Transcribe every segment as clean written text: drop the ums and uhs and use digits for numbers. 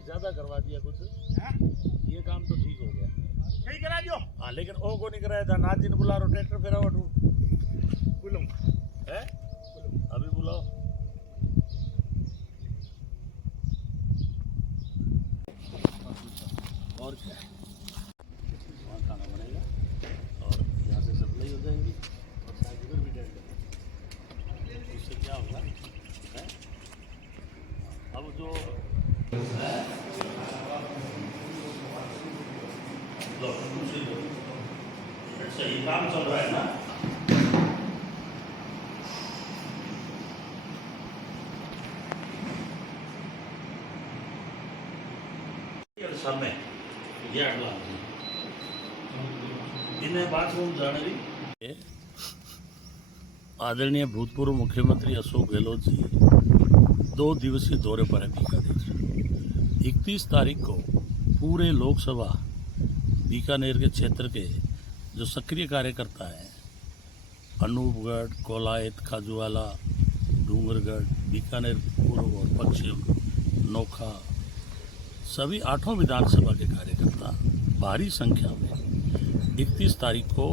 ज्यादा करवा दिया कुछ, ये काम तो ठीक हो गया, ठीक करा दियो। हाँ, लेकिन ओ को नहीं कराया था, नाथ जी ने बुला रहा ट्रैक्टर फेरा वटू बुलूं है, अभी बुलाओ। और क्या वहाँ खाना बनेगा और यहाँ से सप्लाई हो जाएगी और शायद इधर भी डेट लगेगी, उससे क्या होगा है? अब जो सही काम चल रहा है ना, समय इन्हें बाथरूम जाने दी। आदरणीय भूतपूर्व मुख्यमंत्री अशोक गहलोत जी 2 दिवसीय दौरे पर है बीकानेर। 31 तारीख को पूरे लोकसभा बीकानेर के क्षेत्र के जो सक्रिय कार्यकर्ता हैं, अनूपगढ़, कोलायत, खाजूवाला, डूंगरगढ़, बीकानेर पूर्व और पश्चिम, नोखा, सभी 8 विधानसभा के कार्यकर्ता भारी संख्या में 31 तारीख को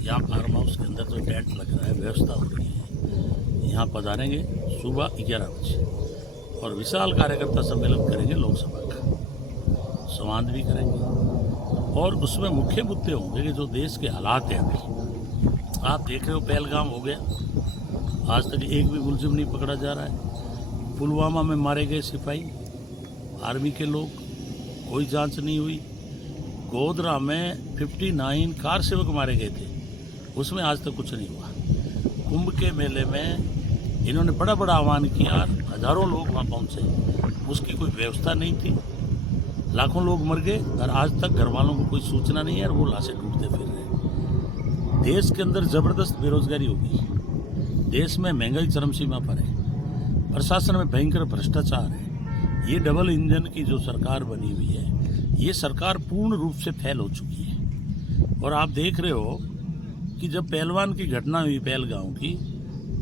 यहाँ फार्म हाउस के अंदर जो टेंट लग रहा है, व्यवस्था हो रही है, यहाँ पधारेंगे सुबह 11 बजे और विशाल कार्यकर्ता सम्मेलन करेंगे, लोकसभा का संवाद भी करेंगे और उसमें मुख्य मुद्दे होंगे कि जो देश के हालात हैं अभी आप देख रहे हो। पहलगाम हो गया, आज तक एक भी मुलजिम नहीं पकड़ा जा रहा है। पुलवामा में मारे गए सिपाही, आर्मी के लोग, कोई जांच नहीं हुई। गोधरा में 59 कार सेवक मारे गए थे, उसमें आज तक कुछ नहीं हुआ। कुंभ के मेले में इन्होंने बड़ा बड़ा आह्वान किया, हजारों लोग वहाँ पहुँचे, उसकी कोई व्यवस्था नहीं थी, लाखों लोग मर गए और आज तक घर वालों को कोई सूचना नहीं है और वो लाशें ढूंढते फिर रहे। देश के अंदर जबरदस्त बेरोजगारी हो गई, देश में महंगाई चरम सीमा पर है, प्रशासन में भयंकर भ्रष्टाचार है। ये डबल इंजन की जो सरकार बनी हुई है, ये सरकार पूर्ण रूप से फेल हो चुकी है। और आप देख रहे हो कि जब पहलवान की घटना हुई पहलगांव की,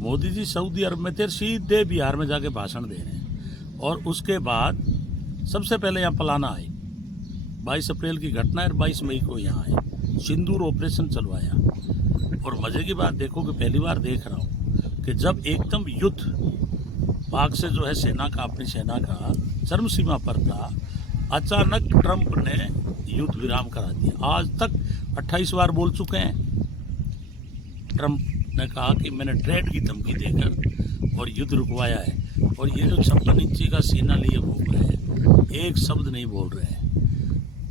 मोदी जी सऊदी अरब में थे, सीधे बिहार में जाके भाषण दे रहे हैं और उसके बाद सबसे पहले यहाँ पलाना आए। 22 अप्रैल की घटना है, 22 मई को यहाँ आए, सिंदूर ऑपरेशन चलवाया। और मजे की बात देखो कि पहली बार देख रहा हूँ कि जब एकदम युद्ध पाक से जो है सेना का, अपनी सेना का चरम सीमा पर था, अचानक ट्रंप ने युद्ध विराम करा दिया। आज तक 28 बार बोल चुके हैं। ट्रंप ने कहा कि मैंने ट्रेड की धमकी देकर और युद्ध रुकवाया है, और ये जो 56 इंची का सीना लिए घूम रहे हैं, एक शब्द नहीं बोल रहे हैं।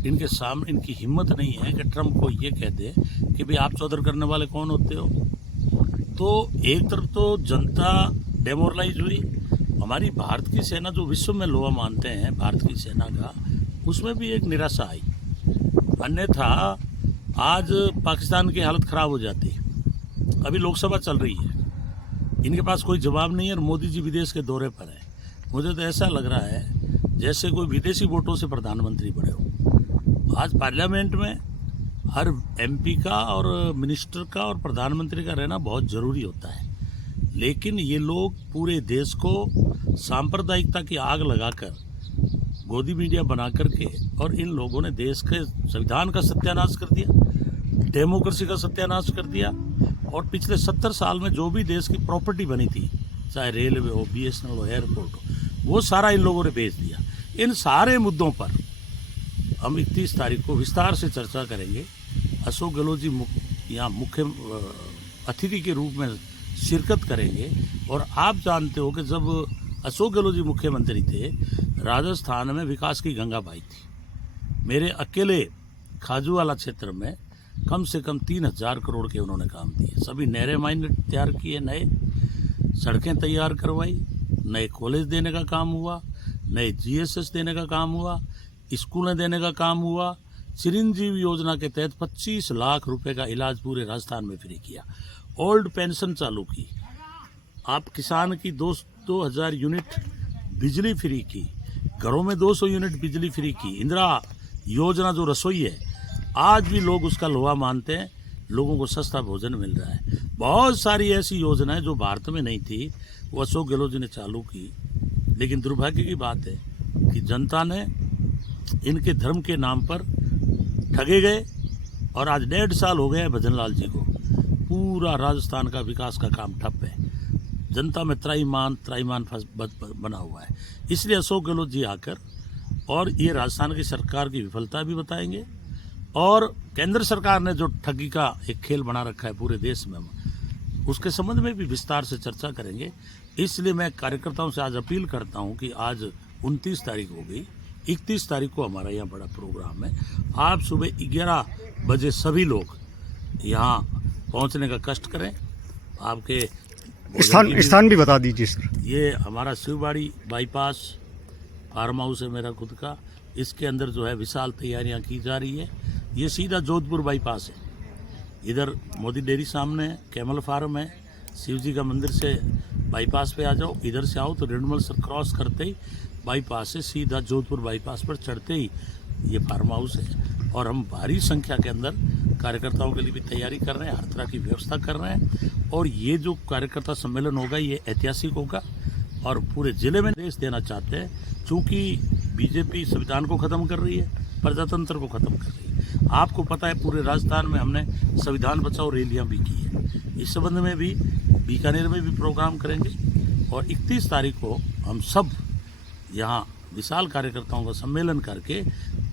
इनके सामने इनकी हिम्मत नहीं है कि ट्रंप को ये कह दे कि भाई आप चौधर करने वाले कौन होते हो। तो एक तरफ तो जनता डेमोरलाइज हुई, हमारी भारत की सेना जो विश्व में लोहा मानते हैं भारत की सेना का, उसमें भी एक निराशा आई। अन्यथा आज पाकिस्तान की हालत खराब हो जाती। अभी लोकसभा चल रही है, इनके पास कोई जवाब नहीं है और मोदी जी विदेश के दौरे पर है। मुझे तो ऐसा लग रहा है जैसे कोई विदेशी वोटों से प्रधानमंत्री बने हो। आज पार्लियामेंट में हर एमपी का और मिनिस्टर का और प्रधानमंत्री का रहना बहुत ज़रूरी होता है, लेकिन ये लोग पूरे देश को सांप्रदायिकता की आग लगाकर, गोदी मीडिया बना करके, और इन लोगों ने देश के संविधान का सत्यानाश कर दिया, डेमोक्रेसी का सत्यानाश कर दिया। और पिछले 70 साल में जो भी देश की प्रॉपर्टी बनी थी, चाहे रेलवे हो, BSNL हो, एयरपोर्ट हो, वो सारा इन लोगों ने बेच दिया। इन सारे मुद्दों पर हम 31 तारीख को विस्तार से चर्चा करेंगे। अशोक गहलोत जी यहाँ मुख्य अतिथि के रूप में शिरकत करेंगे। और आप जानते हो कि जब अशोक गहलोत जी मुख्यमंत्री थे, राजस्थान में विकास की गंगा बही थी। मेरे अकेले खाजूवाला क्षेत्र में कम से कम 3000 करोड़ के उन्होंने काम दिए। सभी नहरें माइन तैयार किए, नए सड़कें तैयार करवाई, नए कॉलेज देने का काम हुआ, नए जीएसएस देने का काम हुआ, स्कूलें देने का काम हुआ। चिरंजीवी योजना के तहत 25 लाख रुपए का इलाज पूरे राजस्थान में फ्री किया। ओल्ड पेंशन चालू की। आप किसान की 2000 यूनिट बिजली फ्री की, घरों में 200 यूनिट बिजली फ्री की। इंदिरा योजना जो रसोई है, आज भी लोग उसका लोहा मानते हैं। लोगों को सस्ता भोजन मिल रहा है। बहुत सारी ऐसी योजनाएं जो भारत में नहीं थी, वो अशोक गहलोत जी ने चालू की। लेकिन दुर्भाग्य की बात है कि जनता ने इनके धर्म के नाम पर ठगे गए। और आज 1.5 साल हो गए भजनलाल जी को। पूरा राजस्थान का विकास का काम ठप है। जनता में त्राईमान बना हुआ है। इसलिए अशोक गहलोत जी आकर और ये राजस्थान की सरकार की विफलता भी बताएंगे, और केंद्र सरकार ने जो ठगी का एक खेल बना रखा है पूरे देश में, उसके संबंध में भी विस्तार से चर्चा करेंगे। इसलिए मैं कार्यकर्ताओं से आज अपील करता हूं कि आज 29 तारीख हो गई, 31 तारीख को हमारा यहाँ बड़ा प्रोग्राम है। आप सुबह 11 बजे सभी लोग यहाँ पहुँचने का कष्ट करें। आपके स्थान भी बता दीजिए सर। ये हमारा शिवबाड़ी बाईपास फार्म हाउस है मेरा खुद का। इसके अंदर जो है विशाल तैयारियां की जा रही है। ये सीधा जोधपुर बाईपास है। इधर मोदी डेयरी सामने है, कैमल फार्म है, शिव जी का मंदिर से बाईपास पे आ जाओ। इधर से आओ तो रेडमल सर क्रॉस करते ही बाईपास से सीधा जोधपुर बाईपास पर चढ़ते ही ये फार्म हाउस है। और हम भारी संख्या के अंदर कार्यकर्ताओं के लिए भी तैयारी कर रहे हैं, हर तरह की व्यवस्था कर रहे हैं। और ये जो कार्यकर्ता सम्मेलन होगा ये ऐतिहासिक होगा और पूरे जिले में देश देना चाहते हैं। चूँकि बीजेपी संविधान को ख़त्म कर रही है, प्रजातंत्र को ख़त्म कर रही है। आपको पता है पूरे राजस्थान में हमने संविधान बचाओ रैलियाँ भी की है। इस संबंध में भी बीकानेर में भी प्रोग्राम करेंगे। और 31 तारीख को हम सब यहाँ विशाल कार्यकर्ताओं का सम्मेलन करके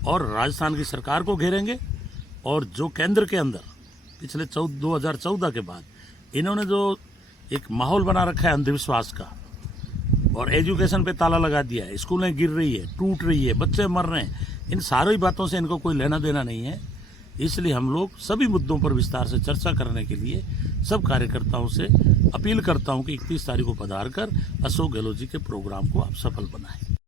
और राजस्थान की सरकार को घेरेंगे। और जो केंद्र के अंदर पिछले 2014 के बाद इन्होंने जो एक माहौल बना रखा है अंधविश्वास का, और एजुकेशन पे ताला लगा दिया है, स्कूलें गिर रही है, टूट रही है, बच्चे मर रहे हैं, इन सारी बातों से इनको कोई लेना देना नहीं है। इसलिए हम लोग सभी मुद्दों पर विस्तार से चर्चा करने के लिए सब कार्यकर्ताओं से अपील करता हूं कि 31 तारीख को पधार कर अशोक गहलोत जी के प्रोग्राम को आप सफल बनाएं।